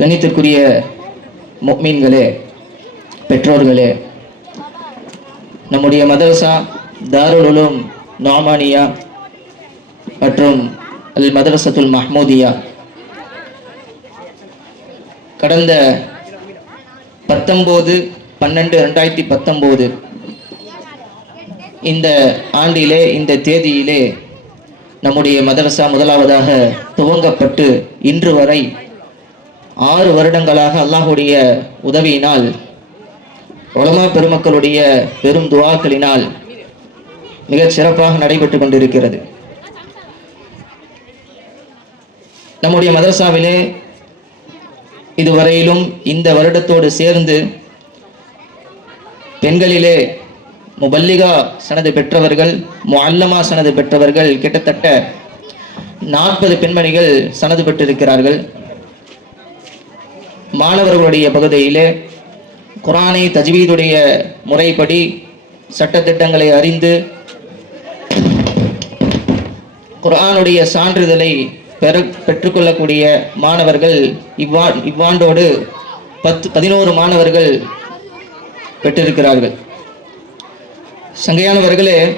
கணித்திற்குரிய மீன்களே பெற்றோர்களே நம்முடைய மதரசா தாருல் உலூம் மற்றும் அல் மதரசத்துல் மஹ்மூதியா. கடந்த பத்தொம்போது பன்னெண்டு ரெண்டாயிரத்தி பத்தொம்போது இந்த ஆண்டிலே இந்த தேதியிலே நம்முடைய மதரசா முதலாவதாக துவங்கப்பட்டு இன்று வரை ஆறு வருடங்களாக அல்லாஹுடைய உதவியினால் உலமா பெருமக்களுடைய பெரும் துவாக்களினால் மிகச் சிறப்பாக நடைபெற்று கொண்டிருக்கிறது. நம்முடைய மதரசாவிலே இதுவரையிலும் இந்த வருடத்தோடு சேர்ந்து பெண்களிலே முபல்லிகா சனது பெற்றவர்கள் முல்லமா சனது பெற்றவர்கள் கிட்டத்தட்ட நாற்பது பெண்மணிகள் சனது பெற்றிருக்கிறார்கள். மாணவர்களுடைய பகுதியிலே குரானை தஜ்வீதுடைய முறைப்படி சட்டத்திட்டங்களை அறிந்து குரானுடைய சான்றிதழை பெற பெற்றுக்கொள்ளக்கூடிய மாணவர்கள் இவ்வா இவ்வாண்டோடு பத்து பதினோரு மாணவர்கள் பெற்றிருக்கிறார்கள். சங்கையானவர்களே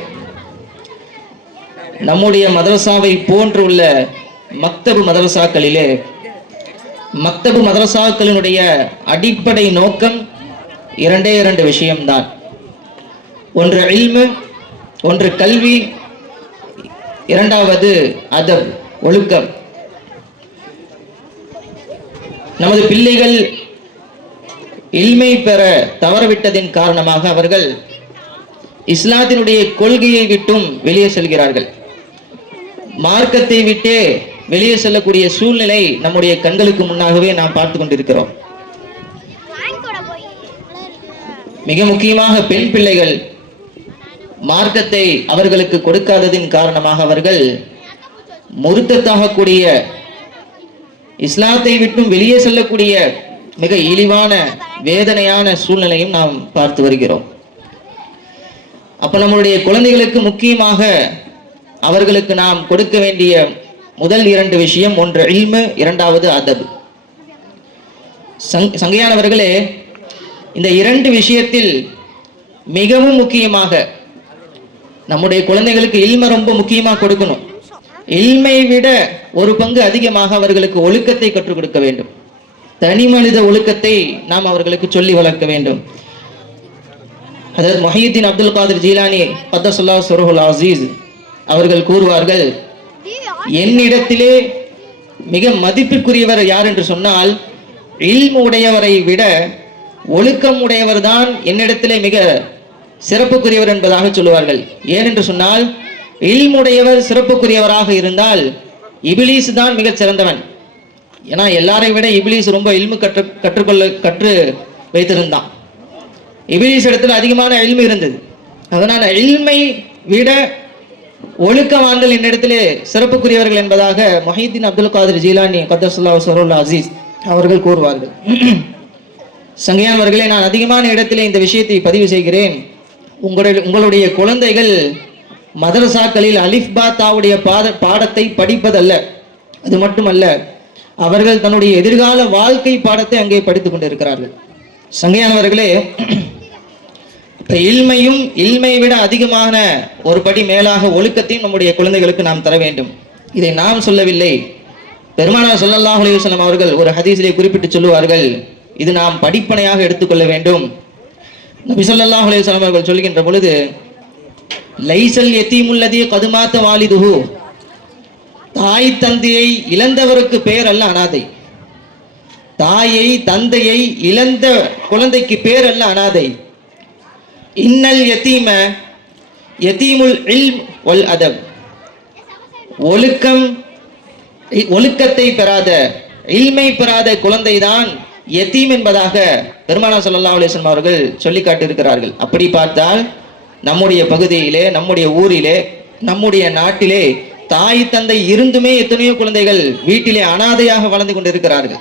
நம்முடைய மதரசாவை போன்று உள்ள மக்தபு மதரசாக்களிலே மக்தபு மதரசாக்களினுடைய அடிப்படை நோக்கம் இரண்டே இரண்டு விஷயம்தான். ஒன்று இல்மு ஒன்று கல்வி இரண்டாவது அதப் ஒழுக்கம். நமது பிள்ளைகள் இல்மை பெற தவறவிட்டதின் காரணமாக அவர்கள் இஸ்லாத்தினுடைய கொள்கையை விட்டும் வெளியே செல்கிறார்கள். மார்க்கத்தை விட்டே வெளியே செல்லக்கூடிய சூழ்நிலை நம்முடைய கண்களுக்கு முன்னாகவே நாம் பார்த்து கொண்டிருக்கிறோம். மிக முக்கியமாக பெண் பிள்ளைகள் மார்க்கத்தை அவர்களுக்கு கொடுக்காததின் காரணமாக அவர்கள் முருத்தத்தாகக்கூடிய இஸ்லாத்தை விட்டும் வெளியே செல்லக்கூடிய மிக இழிவான வேதனையான சூழ்நிலையும் நாம் பார்த்து வருகிறோம். அப்ப நம்மளுடைய குழந்தைகளுக்கு முக்கியமாக அவர்களுக்கு நாம் கொடுக்க வேண்டிய முதல் இரண்டு விஷயம் ஒன்று இல்மு இரண்டாவது அதபு. சங் சங்கையானவர்களே இந்த இரண்டு விஷயத்தில் மிகவும் முக்கியமாக நம்முடைய குழந்தைகளுக்கு இல்மை ரொம்ப முக்கியமாக கொடுக்கணும். இல்மை விட ஒரு பங்கு அதிகமாக அவர்களுக்கு ஒழுக்கத்தை கற்றுக் கொடுக்க வேண்டும். தனி மனித ஒழுக்கத்தை நாம் அவர்களுக்கு சொல்லி வளர்க்க வேண்டும். அதாவது மொஹீதீன் அப்துல் காதிர் ஜீலானி பத்தசுல்லா சுரஹுல் அசீஸ் அவர்கள் கூறுவார்கள் என்னிடத்திலே மிக மதிப்பிற்குரியவர் யார் என்று சொன்னால் இல்மு உடையவரை விட ஒழுக்கம் உடையவர் தான் என்னிடத்திலே மிக சிறப்புக்குரியவர் என்பதாக சொல்லுவார்கள். ஏனென்று சொன்னால் இல்முடையவர் சிறப்புக்குரியவராக இருந்தால் இபிலீஸ் தான் மிகச் சிறந்தவன். ஏன்னா எல்லாரை விட இபிலீஸ் ரொம்ப இல்மு கற்று கற்றுக்கொள்ள கற்று வைத்திருந்தான். இபிலீஸ் இடத்துல அதிகமான இல்மு இருந்தது. அதனால இல்மை விட ஒழுக்கவான்கள் என்னிடத்திலே சிறப்புக்குரியவர்கள் என்பதாக மொஹிதீன் அப்துல் காதிர் ஜீலானி கத்தசுல்லா சரோல் அசீஸ் அவர்கள் கூறுவார்கள். சங்கையானவர்களே நான் அதிகமான இடத்திலே இந்த விஷயத்தை பதிவு செய்கிறேன். உங்களுடைய உங்களுடைய குழந்தைகள் மதரசாக்களில் அலிஃபா தாவுடைய பாத பாடத்தை படிப்பதல்ல. அது மட்டுமல்ல அவர்கள் தன்னுடைய எதிர்கால வாழ்க்கை பாடத்தை அங்கே படித்துக் கொண்டிருக்கிறார்கள். சங்கையானவர்களே இல்மையும் இல்மை விட அதிகமான ஒரு படி மேலாக ஒழுக்கத்தையும் நம்முடைய குழந்தைகளுக்கு நாம் தர வேண்டும். இதை நாம் சொல்லவில்லை. பெருமானார் சொல்லல்லாஹ் அலைஹி அவர்கள் ஒரு ஹதீஸிலே குறிப்பிட்டு சொல்லுவார்கள் இது நாம் படிப்பனையாக எடுத்துக்கொள்ள வேண்டும். நபி சொல்லல்லாஹ் அலைஹி அவர்கள் சொல்கின்ற பொழுது லைசல் யத்தீமுல்லதி கதுமாத்த வாலிதுகு தாய் தந்தையை இழந்தவருக்கு பெயர் அல்ல அனாதை. தாயை தந்தையை இழந்த குழந்தைக்கு பேர் அல்ல அனாதை. இன்னல் யத்தீம யத்தீமுல் இல் வல் அதப். ஒழுக்கம் இ- ஒழுக்கத்தை பெறாத இல்மை பெறாத குழந்தைதான் எத்தீம் என்பதாக பெருமானா ஸல்லல்லாஹு அலைஹி அவர்கள் சொல்லி காட்டியிருக்கிறார்கள். அப்படி பார்த்தால் நம்முடைய பகுதியிலே நம்முடைய ஊரிலே நம்முடைய நாட்டிலே தாய் தந்தை இருந்துமே எத்தனையோ குழந்தைகள் வீட்டிலே அனாதையாக வளர்ந்து கொண்டிருக்கிறார்கள்.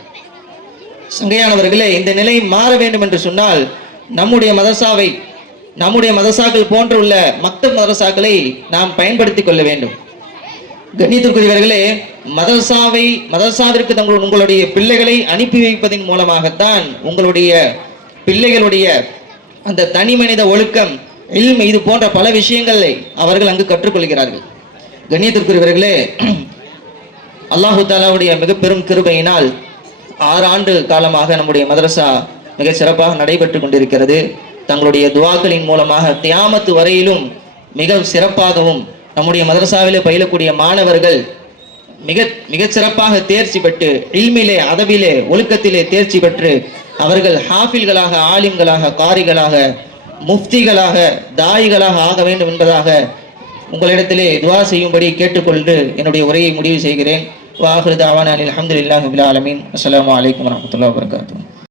சங்கையானவர்களே இந்த நிலை மாற வேண்டும் என்று சொன்னால் நம்முடைய மதசாவை நம்முடைய மதரசாக்கள் போன்றுள்ள மக்தப் மதரசாக்களை நாம் பயன்படுத்திக் கொள்ள வேண்டும். கண்ணியத்திற்குரியவர்களே மதரசாவை மதரசாவிற்கு தங்கள் உங்களுடைய பிள்ளைகளை அனுப்பி வைப்பதன் மூலமாகத்தான் உங்களுடைய பிள்ளைகளுடைய அந்த தனி மனித ஒழுக்கம் இல்ம் இது போன்ற பல விஷயங்களை அவர்கள் அங்கு கற்றுக்கொள்கிறார்கள். கண்ணியத்திற்குரியவர்களே அல்லாஹு தாலாவுடைய மிக பெரும் கிருபையினால் ஆறு ஆண்டு காலமாக நம்முடைய மதரசா மிக சிறப்பாக நடைபெற்று கொண்டிருக்கிறது. தங்களுடைய துவாக்களின் மூலமாக தியாமத்து வரையிலும் மிக சிறப்பாகவும் நம்முடைய மதரசாவிலே பயிலக்கூடிய மாணவர்கள் மிக மிக சிறப்பாக தேர்ச்சி பெற்று இல்மிலே அதவிலே ஒழுக்கத்திலே தேர்ச்சி பெற்று அவர்கள் ஹாஃபில்களாக ஆலிம்களாக காரிகளாக முஃப்திகளாக தாயிகளாக ஆக வேண்டும் என்பதாக உங்களிடத்திலே துவா செய்யும்படி கேட்டுக்கொண்டு என்னுடைய உரையை முடிவு செய்கிறேன். வாஹிருதாவான அலமதுல்லாஹிபில் ஆலமீன். அஸ்லாம் வலைக்கம் வரமத்துல்லா வரகாத்தூ